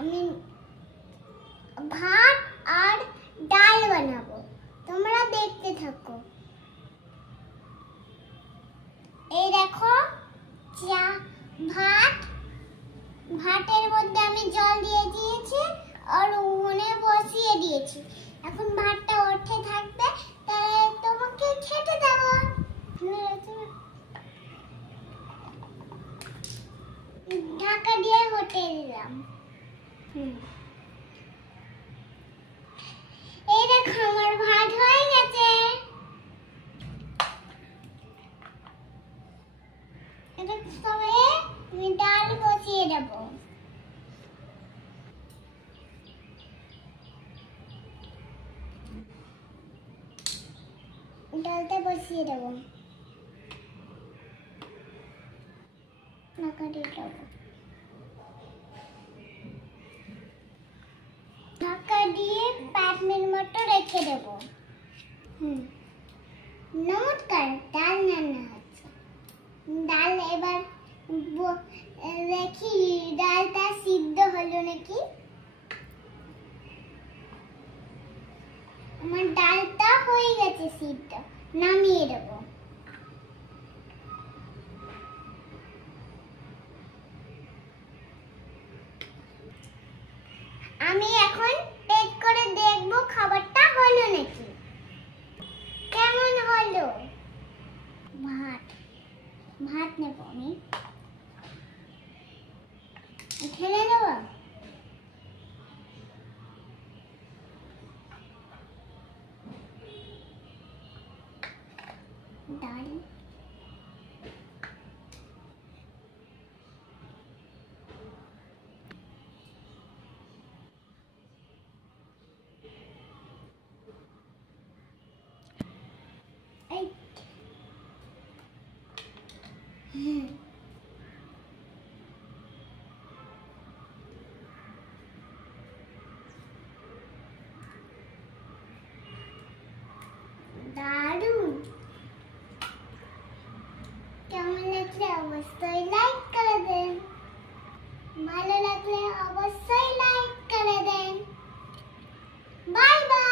আমি ভাত আর ডাল বানাবো, তোমরা দেখতে থাকো। এই দেখো ভাতের মধ্যে আমি জল দিয়ে দিয়েছি আর উনুনে বসিয়ে দিয়েছি। এখন ভাতটা ওঠে থাকবে, তাহলে তোমাকে খেতে দেবো। ঢাকা দিয়ে হতে দিলাম। এই দেখো আমার ভাত হয়ে গেছে। এটা সবাই আমি ডাল বসিয়ে দেবো। ডালটা বসিয়ে দেবো, ঢাকা দিয়ে দেবো। ঢাকা দিয়ে 5 মিনিট মতো রেখে দেবো। নমস্কার, ডাল রান্না হচ্ছে। ডাল এবার দেখি ডালটা সিদ্ধ হলো নাকি। আমার ডালটা হয়ে গেছে সিদ্ধ, নামিয়ে দেবো। আমি এখন টেস্ট করে দেখবো খাবারটা হলো নাকি। কেমন হলো? ভাত নেব আমি, ঢেলে দেব। ডাল দারুণ। কেমন লাগলে অবশ্যই লাইক করে দেন, ভালো লাগলে অবশ্যই লাইক করে দেন। Bye bye.